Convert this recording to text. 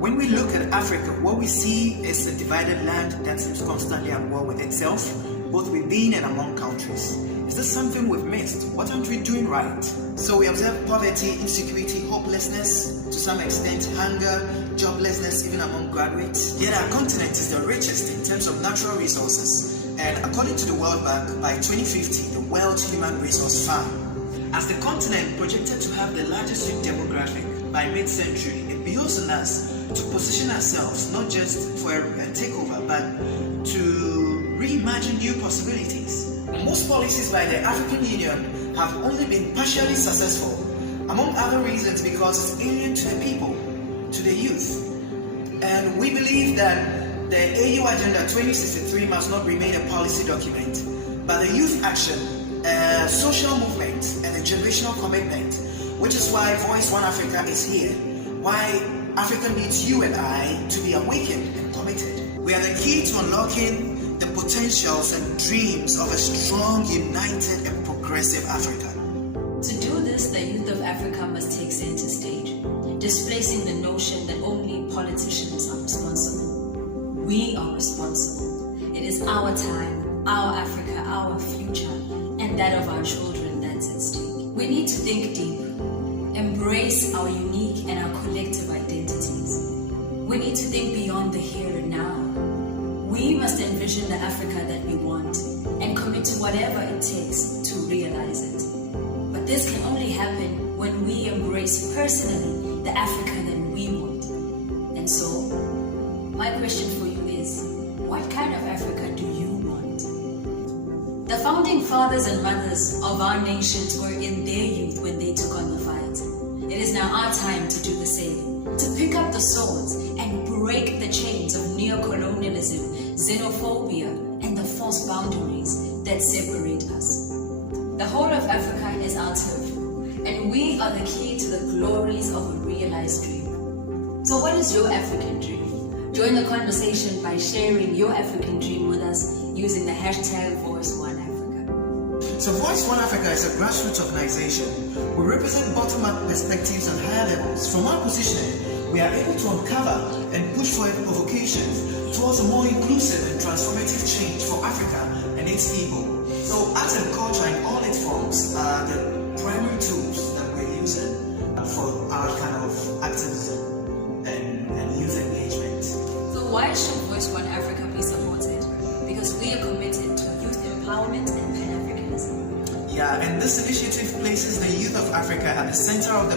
When we look at Africa, what we see is a divided land that seems constantly at war with itself, both within and among countries. Is this something we've missed? What aren't we doing right? So we observe poverty, insecurity, hopelessness, to some extent hunger, joblessness even among graduates. Yet our continent is the richest in terms of natural resources, and according to the World Bank, by 2050 the world's human resource farm. As the continent projected to have the largest youth demographic by mid-century, it behoves on us to position ourselves not just for a takeover, but to reimagine new possibilities. Most policies by the African Union have only been partially successful, among other reasons because it's alien to the people, to the youth. And we believe that the AU Agenda 2063 must not remain a policy document, but a youth action, a social movement, and a generational commitment, which is why Voice One Africa is here, why Africa needs you and I to be awakened and committed. We are the key to unlocking the potentials and dreams of a strong, united, and progressive Africa. To do this, the youth of Africa must take center stage, displacing the notion that only politicians are responsible. We are responsible. It is our time, our Africa, our future, and that of our children that's at stake. We need to think deep, embrace our unique and our collective identities. We need to think beyond the here and now. We must envision the Africa that we want and commit to whatever it takes to realize it. But this can only happen when we embrace personally the Africa that we want. And so, my question for you is, what kind of Africa do you want? The founding fathers and mothers of our nations were in their youth when they took on the fight. It is now our time to do the same, to pick up the swords and break the chains of neo-colonialism, xenophobia, and the false boundaries that separate us. The whole of Africa is our turf, and we are the key to the glories of a realized dream. So what is your African dream? Join the conversation by sharing your African dream with us using the hashtag VOICE1AFRICA. So Voice One Africa is a grassroots organization. We represent bottom-up perspectives on higher levels. From our positioning, we are able to uncover and push for provocations towards a more inclusive and transformative change for Africa and its people. So art and culture in all its forms are the primary tools that we're using for our kind of activism and youth engagement. So why should Voice One Africa be supported? Because we are committed to youth empowerment and Pan-Africanism. Yeah, and this initiative places the youth of Africa at the center of the